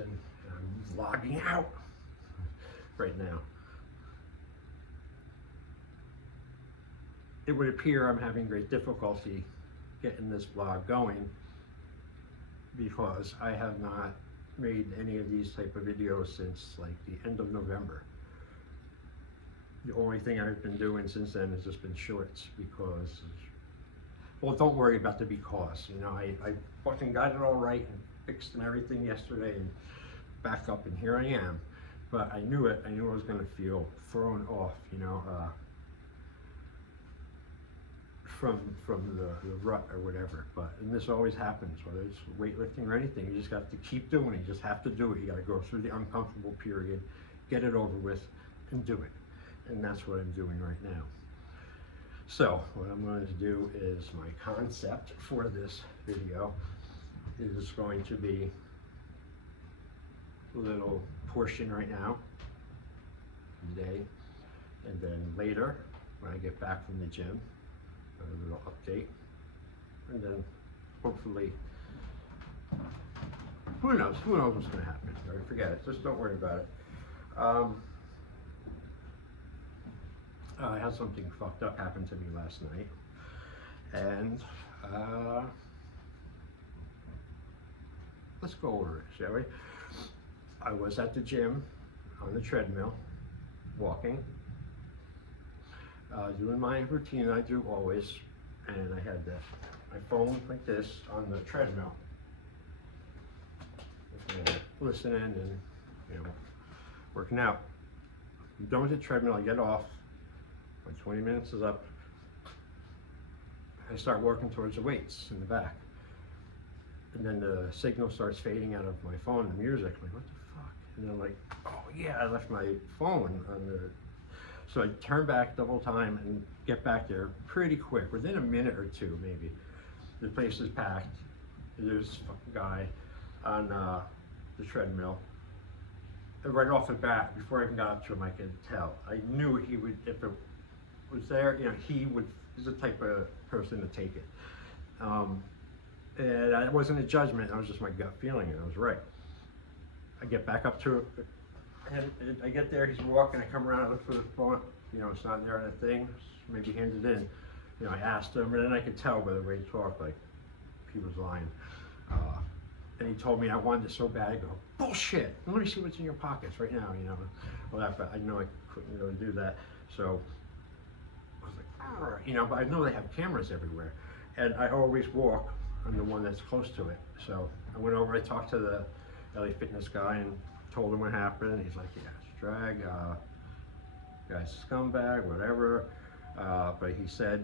and I'm logging out right now. It would appear I'm having great difficulty getting this vlog going because I have not made any of these type of videos since like the end of November. The only thing I've been doing since then has just been shorts because, well, don't worry about the because, you know, I fucking got it all right and fixed and everything yesterday and back up, and here I am. But I knew it. I knew I was going to feel thrown off, you know, from the rut or whatever. But, and this always happens, whether it's weightlifting or anything. You just have to keep doing it. You just have to do it. You got to go through the uncomfortable period, get it over with, and do it. And that's what I'm doing right now. So what I'm going to do is my concept for this video is going to be a little portion right now, today, and then later when I get back from the gym, a little update, and then hopefully, who knows what's going to happen. Right? Forget it, just don't worry about it. I had something fucked up happen to me last night, and let's go over it, shall we? I was at the gym on the treadmill, walking, doing my routine I do always, and I had my phone like this on the treadmill, listening and, you know, working out. I'm done with the treadmill, I get off. My 20 minutes is up. I start working towards the weights in the back. And then the signal starts fading out of my phone, the music. I'm like, what the fuck? And then I'm like, oh yeah, I left my phone on the... So I turn back double time and get back there pretty quick, within a minute or two maybe. The place is packed. There's this fucking guy on the treadmill. And right off the bat, before I even got up to him, I could tell. I knew he would, if it was there, you know, he's the type of person to take it. And it wasn't a judgment, it was just my gut feeling, and I was right. I get back up to it, and I get there, he's walking, I come around, I look for the phone, you know, it's not there on the thing, maybe handed in. You know, I asked him, and then I could tell by the way he talked, like, he was lying. And he told me I wanted it so bad. I go, bullshit, let me see what's in your pockets right now, you know. Well, I know I couldn't really do that, so I was like, you know, but I know they have cameras everywhere, and I always walk on the one that's close to it. So I went over, I talked to the LA Fitness guy and told him what happened, and he's like, yeah, it's a drag, guy's a scumbag, whatever, but he said,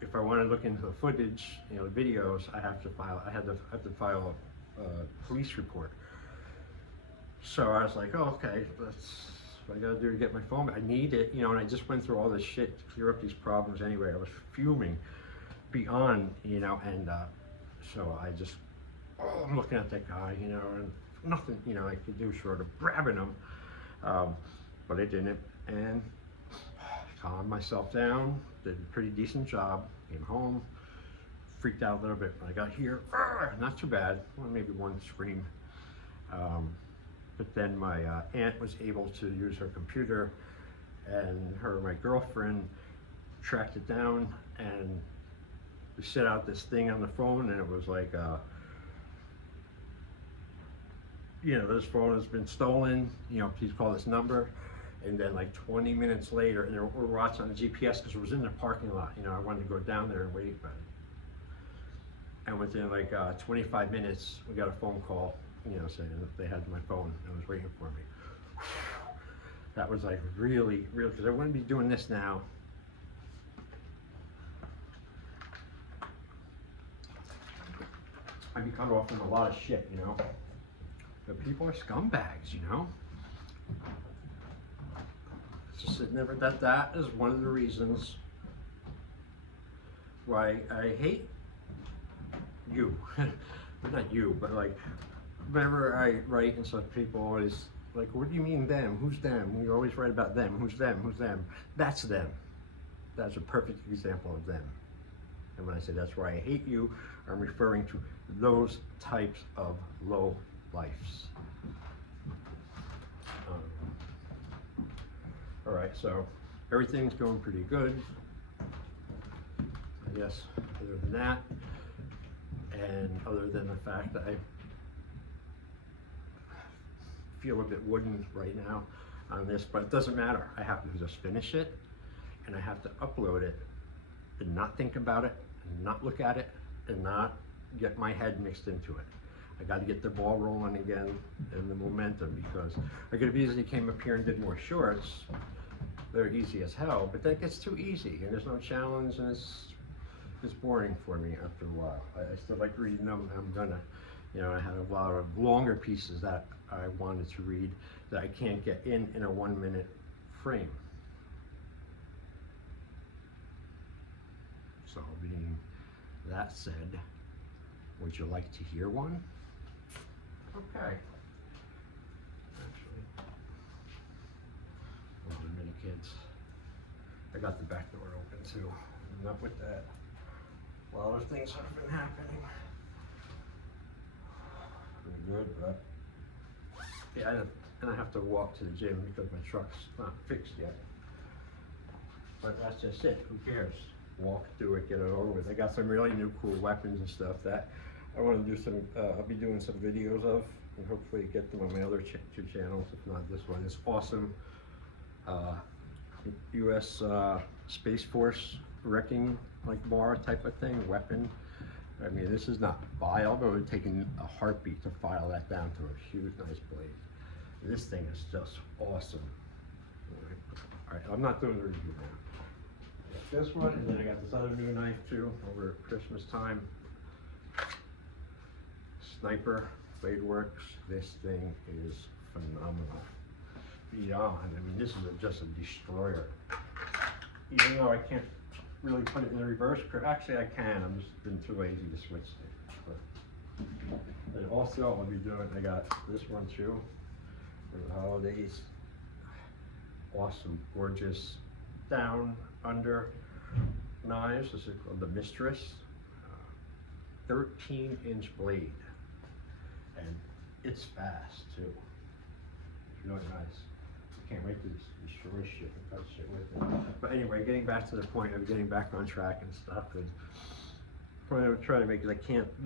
if I want to look into the footage, you know, the videos, I have to file a police report. So I was like, oh, okay, that's what I gotta do to get my phone back. I need it, you know, and I just went through all this shit to clear up these problems anyway. I was fuming beyond, you know, and so I just, I'm looking at that guy, you know, and nothing, you know, I could do short of grabbing him, but I didn't, and calmed myself down, did a pretty decent job, came home, freaked out a little bit when I got here, not too bad, well, maybe one scream. But then my aunt was able to use her computer, and my girlfriend tracked it down, and we set out this thing on the phone, and it was like, you know, this phone has been stolen, you know, please call this number. And then like 20 minutes later, and we're watching on the GPS because it was in the parking lot, you know, I wanted to go down there and wait, but, and within like 25 minutes, we got a phone call, you know, saying that they had my phone and was waiting for me. That was like really, because I wouldn't be doing this now. I'd be cut off from a lot of shit, you know. But people are scumbags, you know. It's just that is one of the reasons why I hate you. Not you, but like whenever I write and stuff, people always like, what do you mean them? Who's them? You always write about them. Who's them? Who's them? That's them. That's a perfect example of them. And when I say that's why I hate you, I'm referring to those types of low lifes. All right, so everything's going pretty good, I guess, other than that, and other than the fact that I feel a bit wooden right now on this, but it doesn't matter. I have to just finish it, and I have to upload it and not think about it, and not look at it, and not get my head mixed into it. I got to get the ball rolling again and the momentum, because I could have easily came up here and did more shorts. They're easy as hell, but that gets too easy, and there's no challenge, and it's boring for me after a while. I still like reading them. I'm gonna, I had a lot of longer pieces that I wanted to read that I can't get in a 1 minute frame. So being that said, would you like to hear one? Okay. Actually, hold on a minute, kids. I got the back door open too. Enough with that. A lot of things have been happening. Pretty good, but yeah, and I have to walk to the gym because my truck's not fixed yet. But that's just it. Who cares? Walk, do it, get it over with. I got some really new cool weapons and stuff that I want to do some, I'll be doing some videos of, and hopefully get them on my other two channels, if not this one. This awesome US Space Force wrecking bar type of thing, weapon. I mean, this is not vile, but it would take a heartbeat to file that down to a huge, nice blade. This thing is just awesome. All right, I'm not doing the review now. This one, and then I got this other new knife too over Christmas time. Sniper Blade Works. This thing is phenomenal. Beyond. I mean, this is just a destroyer. Even though I can't really put it in the reverse. Actually, I can. I'm just been too lazy to switch things. And also, I'll be doing. I got this one too for the holidays. Awesome, gorgeous, down, under knives. This is called the Mistress. 13-inch blade, and it's fast too. It's really nice. I can't wait to destroy shit and cut shit with it. But anyway, getting back to the point of getting back on track and stuff, and what I'm trying to make is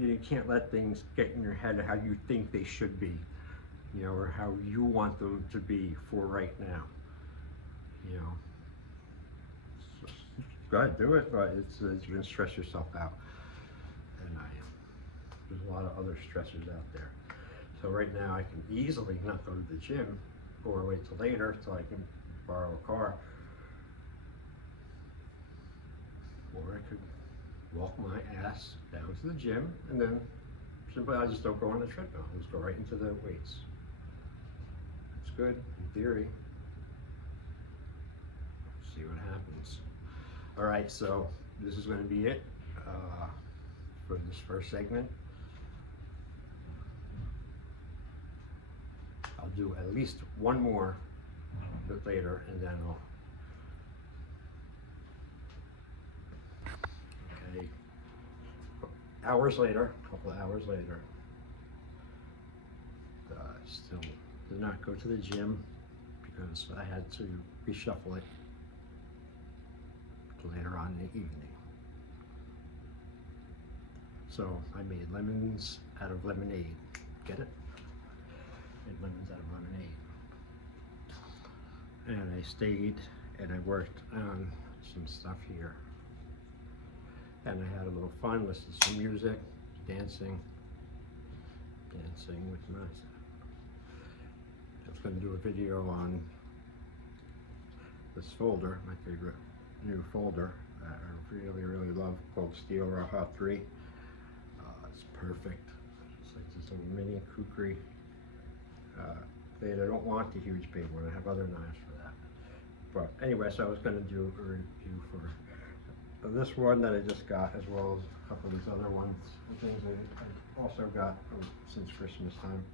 you can't let things get in your head how you think they should be, or how you want them to be for right now. Go ahead, do it, but it's you're gonna stress yourself out, and there's a lot of other stressors out there. So right now I can easily not go to the gym, or wait till later till I can borrow a car, or I could walk my ass down to the gym, and then simply I just don't go on the treadmill. I just go right into the weights. It's good in theory. See what happens. All right, so this is going to be it for this first segment. I'll do at least one more a bit later, and then okay, hours later, a couple of hours later, still did not go to the gym because I had to reshuffle it later on in the evening. So I made lemons out of lemonade. Get it? Made lemons out of lemonade. And I stayed and I worked on some stuff here. And I had a little fun, listened to some music, dancing with myself. I was going to do a video on this folder, my favorite new folder that I really love, called Steel Raha 3. It's perfect. It's like this little mini kukri blade. I don't want the huge big one. I have other knives for that. But anyway, so I was going to do a review for this one that I just got, as well as a couple of these other ones, things I also got since Christmas time.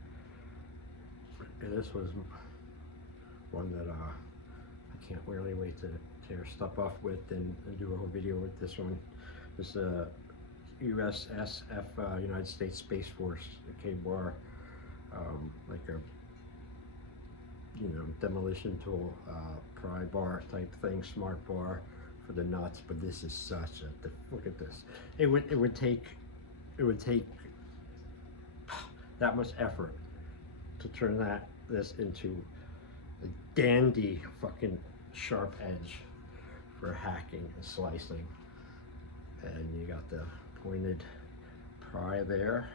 And this was one that I can't really wait to tear stuff off with and do a whole video with this one. This USSF, United States Space Force, K-bar, like a you know, demolition tool, pry bar type thing, smart bar for the nuts. But this is such a, look at this. It would take that much effort to turn this into a dandy fucking sharp edge for hacking and slicing. And you got the pointed pry there.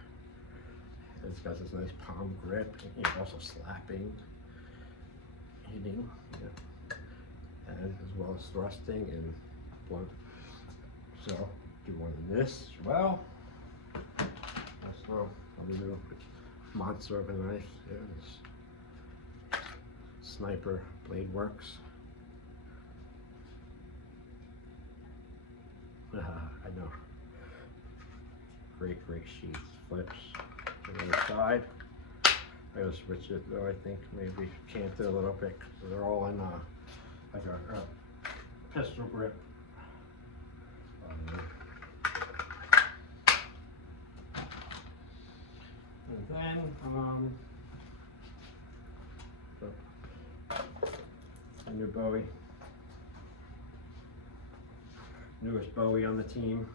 It's got this nice palm grip, and you're also slapping, hitting, and as well as thrusting and blunt. So do one of this as well. Also, a new monster of a knife. There it is. Sniper blade works. I know. Great sheaths. Flips to the other side. I gotta switch it though. I think maybe canter a little bit because they're all in like a pistol grip. And then a new Bowie, newest Bowie on the team.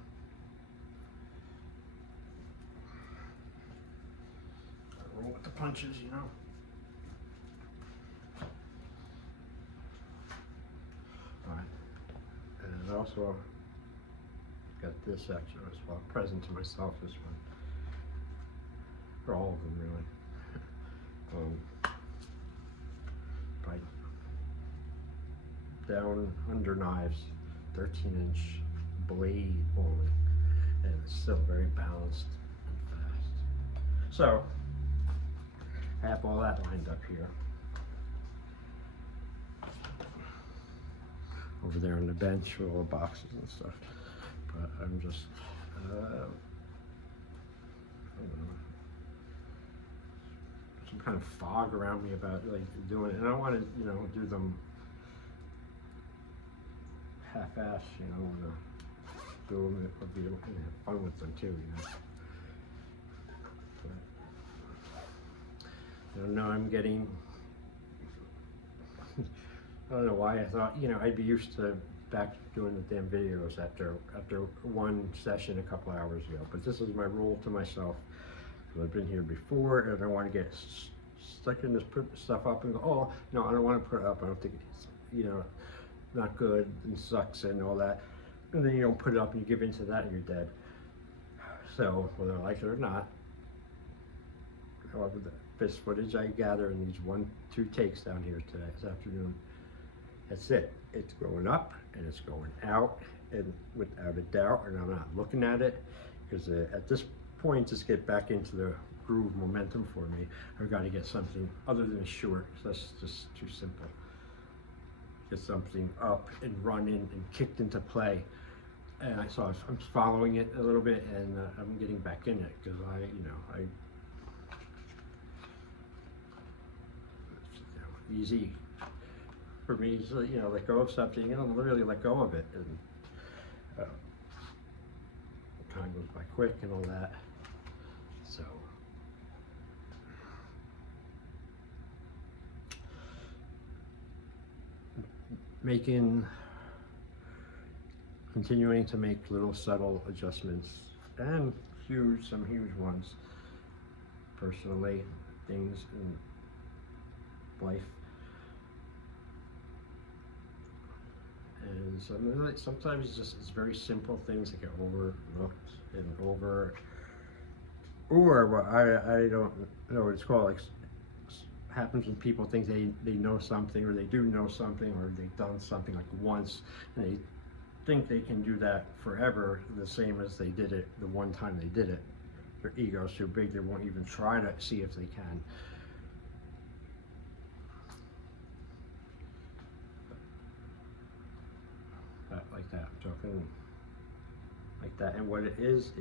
Roll with the punches, you know. All right, and also got this section as well, present to myself. This one, for all of them really. By down under knives, 13-inch blade only, and it's still very balanced and fast. So I have all that lined up here. Over there on the bench with all the boxes and stuff. But I'm just, I don't know, some kind of fog around me about like doing it. And I don't want to, you know, do them half-ass, you know, want to do them, but be able to have fun with them too, you know. I don't know, I'm getting, I don't know why I thought, you know, I'd be used to back doing the damn videos after one session a couple hours ago, but this is my rule to myself, because I've been here before, and I don't want to get stuck in this, put stuff up and go, oh, no, I don't want to put it up, I don't think it's, you know, not good and sucks and all that, and then you don't put it up and you give into that and you're dead. So, whether I like it or not, however, this footage I gather in these 1-2 takes down here today, this afternoon, that's it. It's going up and it's going out, and without a doubt, and I'm not looking at it, because at this point, just get back into the groove momentum for me, I've got to get something other than short, because that's just too simple. Get something up and running and kicked into play. And I'm following it a little bit, and I'm getting back in it, because easy for me to, you know, let go of something, you know, literally let go of it, and time goes by quick and all that. So continuing to make little subtle adjustments, and some huge ones personally, things in life. And sometimes it's very simple things that get overlooked and or I don't know what it's called, like happens when people think they know something, or they do know something, or they've done something like once, and they think they can do that forever, the same as they did it the one time they did it. Their ego's too big, they won't even try to see if they can. Like that, I'm talking like that. And what it is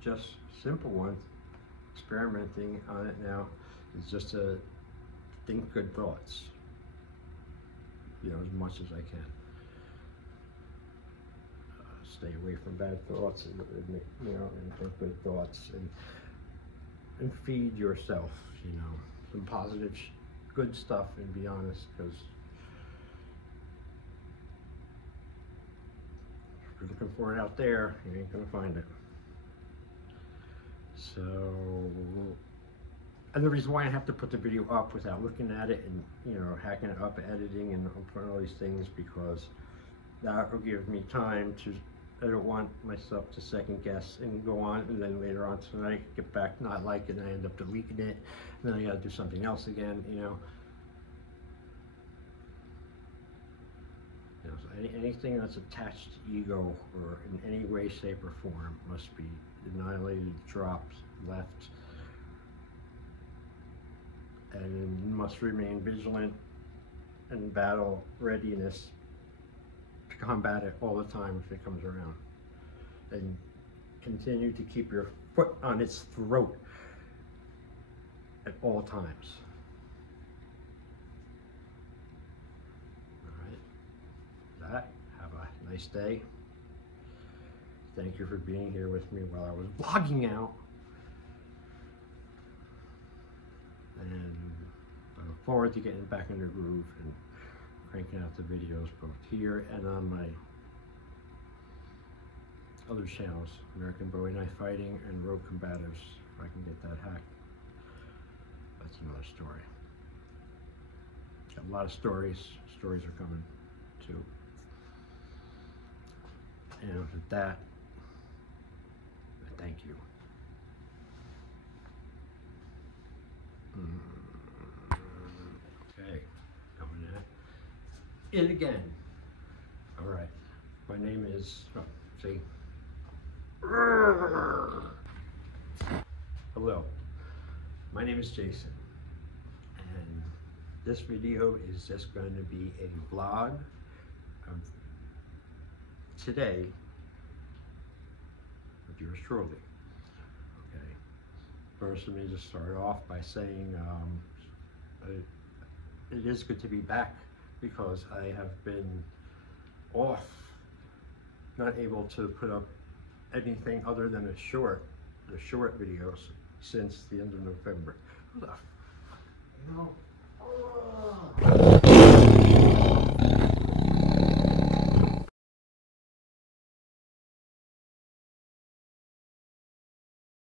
just simple ones, experimenting on it now, is just to think good thoughts, you know, as much as I can. Stay away from bad thoughts, and you know, and think good thoughts, and feed yourself, you know, some positive, good stuff, and be honest, because if you're looking for it out there, you ain't gonna find it. So, and the reason why I have to put the video up without looking at it and, you know, hacking it up, editing and putting all these things, because that will give me time to, I don't want myself to second guess and go on, and then later on tonight get back, not like it, and I end up deleting it, and then I gotta do something else again, you know. You know, so anything that's attached to ego or in any way, shape, or form must be annihilated, dropped, left, and must remain vigilant and battle readiness to combat it all the time if it comes around, and continue to keep your foot on its throat at all times. All right, have a nice day. Thank you for being here with me while I was vlogging out, and I look forward to getting back in the groove and cranking out the videos both here and on my other channels, American Bowie Knife Fighting and Road Combatives. If I can get that hacked, that's another story. Got a lot of stories are coming too. And with that, thank you. Okay, coming at it again. All right, my name is, oh, see? Hello, my name is Jason, and this video is just going to be a vlog of today with yours truly. Okay, first let me just start off by saying it is good to be back, because I have been off, not able to put up anything other than the short videos since the end of November. You know,